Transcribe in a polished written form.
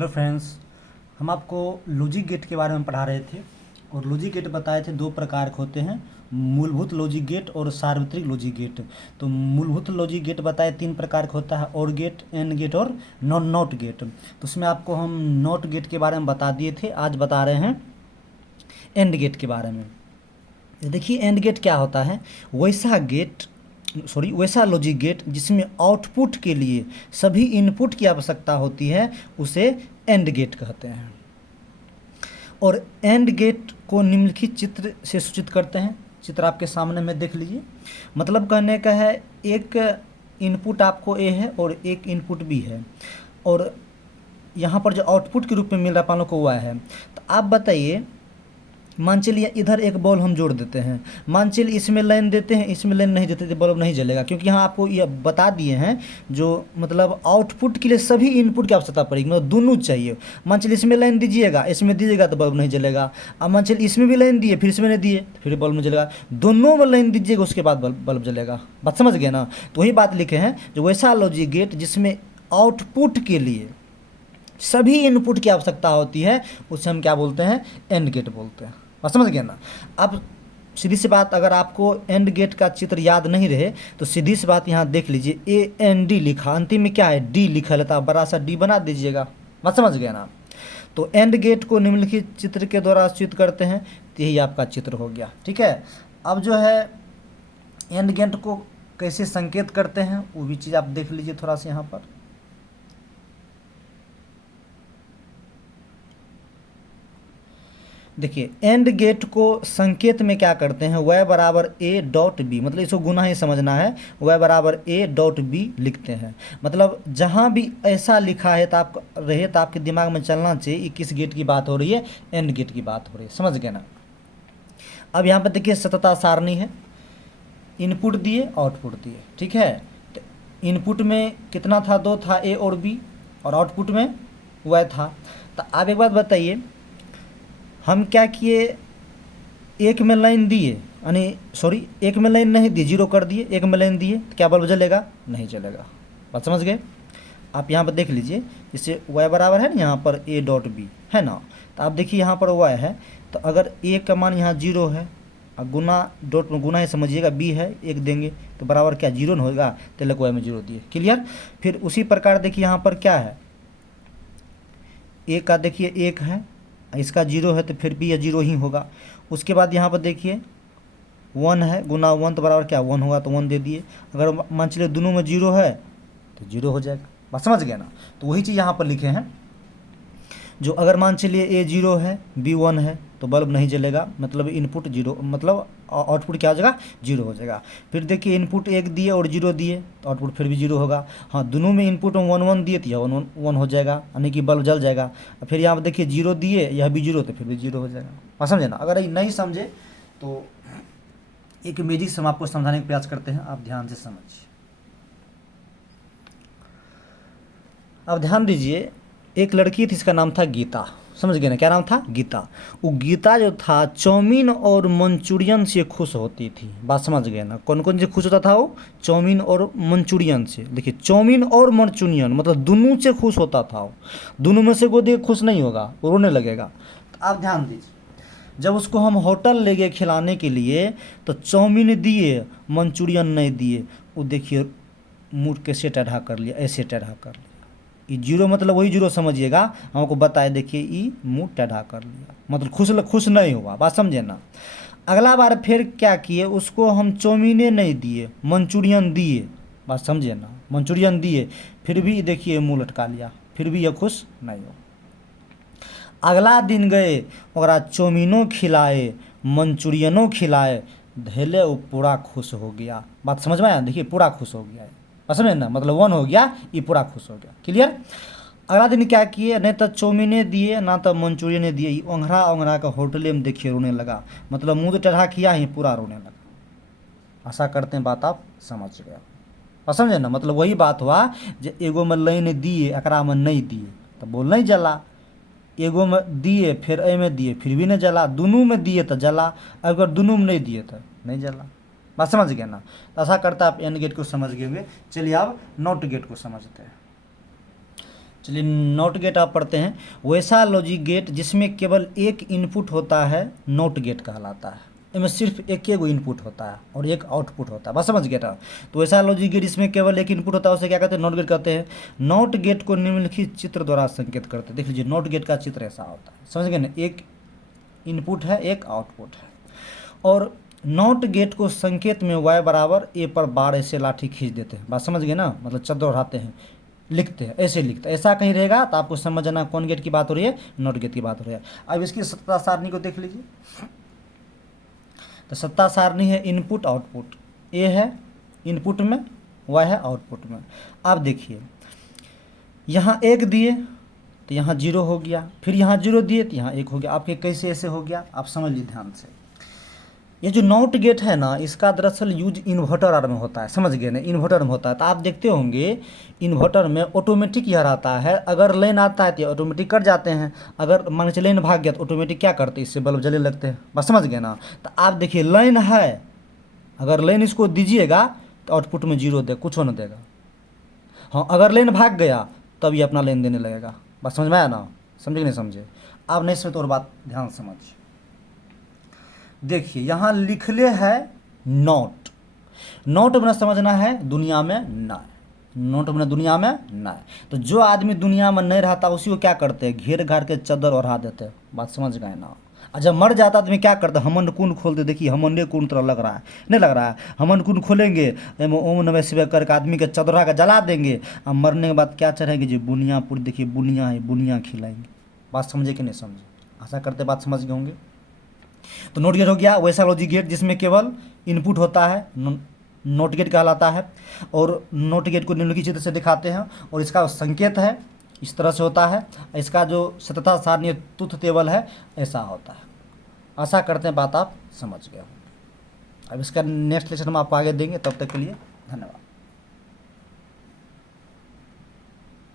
Hello friends, हम आपको logic gate के बारे में पढ़ा रहे थे और लॉजिक गेट बताए थे दो प्रकार के होते हैं, मूलभूत लॉजिक गेट और सार्वत्रिक लॉजिक गेट। तो मूलभूत लॉजिक गेट बताए तीन प्रकार का होता है, और गेट, एंड गेट और नॉट गेट। तो उसमें आपको हम नॉट गेट के बारे में बता दिए थे, आज बता रहे हैं एंड गेट के बारे में। देखिए एंड गेट क्या होता है, वैसा लॉजिक गेट जिसमें आउटपुट के लिए सभी इनपुट की आवश्यकता होती है, उसे एंड गेट कहते हैं। और एंड गेट को निम्नलिखित चित्र से सूचित करते हैं। चित्र आपके सामने में देख लीजिए। मतलब कहने का है, एक इनपुट आपको ए है और एक इनपुट बी है, और यहाँ पर जो आउटपुट के रूप में मिल रहा है पालों को वह है। तो आप बताइए, मान चलिए इधर एक बल्ब हम जोड़ देते हैं, मान चलिए इसमें लाइन देते हैं, इसमें लाइन नहीं देते तो बल्ब नहीं जलेगा, क्योंकि यहाँ आपको यह बता दिए हैं जो मतलब आउटपुट के लिए सभी इनपुट की आवश्यकता पड़ेगी, मतलब दोनों चाहिए। मान चलिए इसमें लाइन दीजिएगा, इसमें दीजिएगा तो बल्ब नहीं जलेगा। अब मान चलिए इसमें भी लाइन दिए, फिर इसमें नहीं दिए तो फिर बल्ब नहीं जलेगा। दोनों में लाइन दीजिएगा, उसके बाद बल्ब जलेगा। बात समझ गए ना? तो वही बात लिखे हैं, जो वैसा लॉजिक गेट जिसमें आउटपुट के लिए सभी इनपुट की आवश्यकता होती है, उसे हम क्या बोलते हैं? एंड गेट बोलते हैं। बात समझ गया ना? अब सीधी सी बात, अगर आपको एंड गेट का चित्र याद नहीं रहे तो सीधी सी बात यहाँ देख लीजिए, ए एन डी लिखा, अंतिम में क्या है? डी लिखा रहता है, बड़ा सा डी बना दीजिएगा। बात समझ गया ना? तो एंड गेट को निम्नलिखित चित्र के द्वारा सूचित करते हैं, तो यही आपका चित्र हो गया। ठीक है। अब जो है एंड गेट को कैसे संकेत करते हैं वो भी चीज़ आप देख लीजिए थोड़ा सा यहाँ पर। देखिए एंड गेट को संकेत में क्या करते हैं, y बराबर ए डॉट बी, मतलब इसको गुना ही समझना है, y बराबर ए डॉट बी लिखते हैं। मतलब जहाँ भी ऐसा लिखा है तो आपके दिमाग में चलना चाहिए कि किस गेट की बात हो रही है, एंड गेट की बात हो रही है। समझ गए ना? अब यहाँ पर देखिए सततता सारणी है, इनपुट दिए आउटपुट दिए। ठीक है। तो इनपुट में कितना था? 2 था, ए और बी, और आउटपुट में y था। तो आप एक बात बताइए, हम क्या किए, एक में लाइन दिए, एक में लाइन नहीं दिए, जीरो कर दिए, एक में लाइन दिए तो क्या बल्ब जलेगा? नहीं जलेगा। बात समझ गए? आप यहाँ पर देख लीजिए, जैसे y बराबर है ना, यहाँ पर a डॉट बी है ना, तो आप देखिए यहाँ पर y है, तो अगर a का मान यहाँ जीरो है, अब गुना डॉट में गुना ही समझिएगा, b है, एक देंगे तो बराबर क्या? जीरो न होगा, तो लग y में जीरो दिए। क्लियर? फिर उसी प्रकार देखिए यहाँ पर क्या है, a का देखिए एक है, इसका जीरो है तो फिर भी यह जीरो ही होगा। उसके बाद यहाँ पर देखिए 1 है, गुना 1 तो बराबर क्या? 1 होगा, तो 1 दे दिए। अगर मान चलिए दोनों में जीरो है तो जीरो हो जाएगा। बात समझ गया ना? तो वही चीज़ यहाँ पर लिखे हैं, जो अगर मान चलिए ए जीरो है, बी 1 है, तो बल्ब नहीं जलेगा, मतलब इनपुट जीरो, मतलब आउटपुट क्या हो जाएगा? जीरो हो जाएगा। फिर देखिए इनपुट एक दिए और जीरो दिए तो आउटपुट फिर भी जीरो होगा। हाँ, दोनों में इनपुट 1 1 दिए तो यह 1 1 हो जाएगा, यानी कि बल्ब जल जाएगा। फिर यहाँ पर देखिए जीरो दिए, यह भी जीरो, तो फिर भी जीरो हो जाएगा। बात समझे ना? अगर ये नहीं समझे तो एक मैजिक से हम आपको समझाने का प्रयास करते हैं, आप ध्यान से समझिए। अब ध्यान दीजिए, एक लड़की थी, इसका नाम था गीता। समझ गए ना? क्या नाम था? गीता। वो गीता जो था चाउमीन और मंचूरियन से खुश होती थी। बात समझ गए ना? कौन कौन से खुश होता था वो? चाउमीन और मंचूरियन से। देखिए चाउमीन और मंचूरियन मतलब दोनों से खुश होता था वो। दोनों में से कोई देख खुश नहीं होगा, वो रोने लगेगा। तो आप ध्यान दीजिए, जब उसको हम होटल ले गए खिलाने के लिए तो चाउमीन दिए, मंचूरियन नहीं दिए। वो देखिए मुँह कैसे टेढ़ा कर लिया, ऐसे टेढ़ा कर लिया। ये जीरो मतलब वही जीरो समझिएगा, हमको बताए, देखिए ये मुंह टेढ़ा कर लिया, मतलब खुश नहीं हुआ। बात समझे ना? अगला बार फिर क्या किए, उसको हम चाउमीने नहीं दिए, मंचूरियन दिए। बात समझे ना? मंचूरियन दिए, फिर भी देखिए मुंह लटका लिया, फिर भी ये खुश नहीं हो। अगला दिन गए, ओकरा चाउमीनो खिलाए, मंचूरियनो खिलाए, धैले वो पूरा खुश हो गया। बात समझ में आया? देखिए पूरा खुश हो गया, समझे ना? मतलब 1 हो गया, ये पूरा खुश हो गया। क्लियर? अगला दिन क्या किए, नहीं तो चाउमीने दिए ना तो मंचूरियन दिए, ओंघरा ओंघरा का होटले में देखिए रोने लगा, मतलब मुंह तो टेढ़ा किया ही, पूरा रोने लगा। आशा करते हैं बात आप समझ गए। और समझे ना? मतलब वही बात हुआ, जो एगो में लाइन दिए, एकरा में नहीं दिए तो बोल नहीं जला, एगो में दिए फिर ए में दिए फिर भी नहीं जला, दोनों में दिए तो जला, अगर दोनों में नहीं दिए तो नहीं जला। बात समझ गए ना? आशा करता आप एंड गेट को समझ गए होंगे। चलिए अब नॉट गेट को समझते हैं। चलिए नॉट गेट आप पढ़ते हैं। वैसा लॉजिक गेट जिसमें केवल एक इनपुट होता है नॉट गेट कहलाता है। इसमें सिर्फ एक एगो इनपुट होता है और एक आउटपुट होता है, बस समझ गया था। तो वैसा लॉजिक गेट जिसमें केवल एक इनपुट होता है उसे क्या कहते हैं, नॉट गेट कहते हैं। नॉट गेट को निम्नलिखित चित्र द्वारा संकेत करते हैं। देख लीजिए नॉट गेट का चित्र ऐसा होता है, समझ गए ना, एक इनपुट है एक आउटपुट है। और नॉट गेट को संकेत में y बराबर a पर बार ऐसे लाठी खींच देते हैं, बात समझ गए ना, मतलब चद्दर उठाते हैं, लिखते हैं, ऐसे लिखते हैं। ऐसा कहीं रहेगा तो आपको समझ जाना कौन गेट की बात हो रही है, नॉट गेट की बात हो रही है। अब इसकी सत्ता सारणी को देख लीजिए। तो सत्ता सारणी है इनपुट आउटपुट, ए है इनपुट में, y है आउटपुट में। अब देखिए यहाँ एक दिए तो यहाँ 0 हो गया, फिर यहाँ 0 दिए तो यहाँ 1 हो गया। आपके कैसे ऐसे हो गया, आप समझ लीजिए ध्यान से। ये जो नॉट गेट है ना, इसका दरअसल यूज इन्वर्टर में होता है, समझ गए ना, इन्वर्टर में होता है। तो आप देखते होंगे इन्वर्टर में ऑटोमेटिक यह आता है, अगर लाइन आता है तो ऑटोमेटिक कट जाते हैं, अगर मान लीजिए लाइन भाग गया तो ऑटोमेटिक क्या करते हैं, इससे बल्ब जलने लगते हैं, बस समझ गए ना। तो आप देखिए लाइन है, अगर लाइन इसको दीजिएगा तो आउटपुट में 0 दे, कुछ होने देगा। हाँ अगर लाइन भाग गया तब ये अपना लाइन देने लगेगा, बस समझ में आया ना, समझे कि नहीं समझे। आप नहीं समझे तो और बात ध्यान से समझिए। देखिए यहाँ लिखले है नॉट, नॉट बना समझना है दुनिया में ना, नॉट बना दुनिया में ना। तो जो आदमी दुनिया में नहीं रहता उसी को क्या करते हैं, घेर घार के चद्दर ओढ़ा देते हैं, बात समझ गए ना। और जब मर जाता आदमी क्या करते हैं, हमन कुंड खोलते, देखिए हमने कुंड तरह लग रहा है, नहीं लग रहा है, हमन कुंड खोलेंगे, ओम नमः शिवाय करके आदमी के चदरा का जला देंगे, और मरने के बाद क्या चढ़ेंगे जी, बुनिया पूरी, देखिए बुनिया है, बुनिया खिलाएंगे। बात समझे कि नहीं समझे, आशा करते बात समझ गए होंगे। तो नोट गेट हो गया वैसा लॉजिक गेट जिसमें केवल इनपुट होता है, नोट गेट कहलाता है। और नोट गेट को निम्नलिखित चित्र से दिखाते हैं, और इसका संकेत है इस तरह से होता है, इसका जो सततता सारणी तुथ टेबल है ऐसा होता है। आशा करते हैं बात आप समझ गए हो। अब इसका नेक्स्ट लेक्चर हम आपको आगे देंगे, तब तक के लिए धन्यवाद।